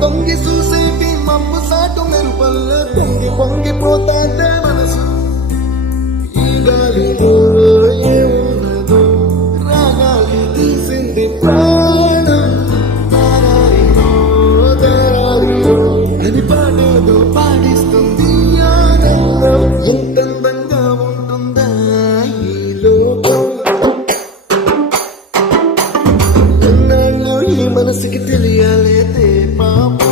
తొంగి చూసేటి మబ్బు సాటు మెరుపల్ల పొంగిపోతాంటే మనసు ఈ గాలిలో ఏమున్నదో రాగాలి తీసింది ప్రాణం తారారిలో తారారిలో అని పాడేదో పాడిస్తుంది ఆనందం ఎంత అందంగా ఉంటుందా ఈ లోకం ఎన్నాళ్ళు ఈ మనసుకి తెలియాలేదే పాపం